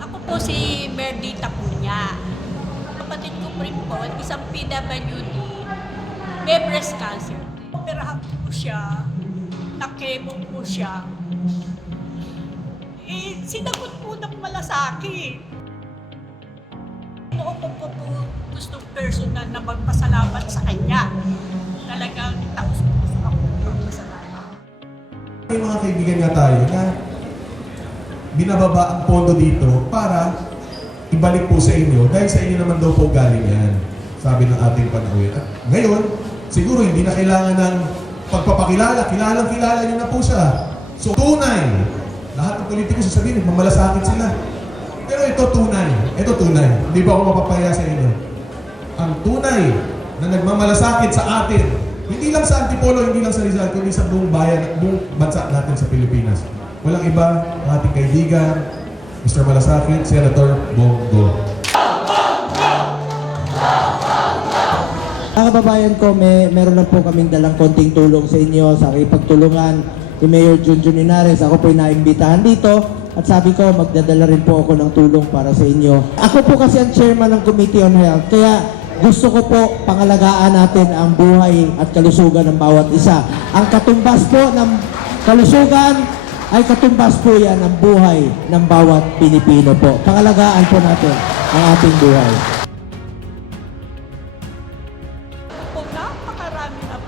Ako po si Merdita Punya. Kapatid ko rin po, isang PWD, may breast cancer. Operahan po siya, na-chemo po siya. Sinagot po ng malasakit. Noon ko po gustong personal na magpasalamat sa kanya. Talagang taos-puso ako magpasalamat. May mga kaibigan nga tayo na binababa ang pondo dito para ibalik po sa inyo dahil sa inyo naman daw po galing yan, sabi ng ating panauhin. At ngayon, siguro hindi na kailangan ng pagpapakilala, kilala niyo na po siya. So tunay, lahat ng politiko sasabihin, mamalasakit sila. Pero ito tunay, hindi ba ako mapapaya sa inyo? Ang tunay na nagmamalasakit sa atin, hindi lang sa Antipolo, hindi lang sa Rizal, kundi sa buong bayan, buong bansa natin sa Pilipinas. Walang iba, ang ating kaibigan, Mr. Malasakit, Senator Bongo. Mga kababayan ko, meron lang po kaming dalang konting tulong sa inyo sa pagtulungan ni Mayor Junjun Linares. Ako po naimbitahan dito at sabi ko magdadala rin po ako ng tulong para sa inyo. Ako po kasi ang chairman ng Committee on Health, kaya gusto ko po pangalagaan natin ang buhay at kalusugan ng bawat isa. Ang katumbas po ng kalusugan ay katumbas po yan ang buhay ng bawat Pilipino po. Pangalagaan po natin ang ating buhay. Napakarami ng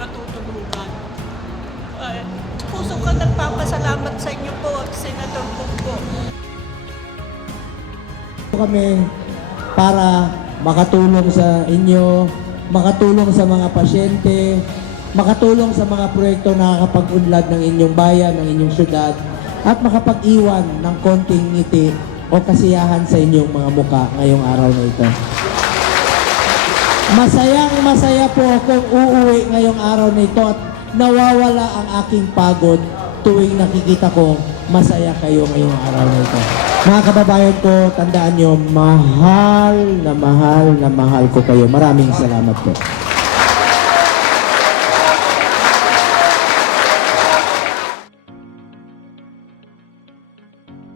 natutulungan. Puso ko nagpapasalamat sa inyo po, Senator Bongo. Kami para makatulong sa inyo, makatulong sa mga pasyente, makatulong sa mga proyekto na nakakapag-unlad ng inyong bayan, ng inyong syudad, at makapag-iwan ng konting ngiti o kasiyahan sa inyong mga muka ngayong araw na ito. Masaya po akong uuwi ngayong araw na ito at nawawala ang aking pagod tuwing nakikita ko masaya kayo ngayong araw na ito. Mga kababayan ko, tandaan nyo, mahal na mahal ko kayo. Maraming salamat po.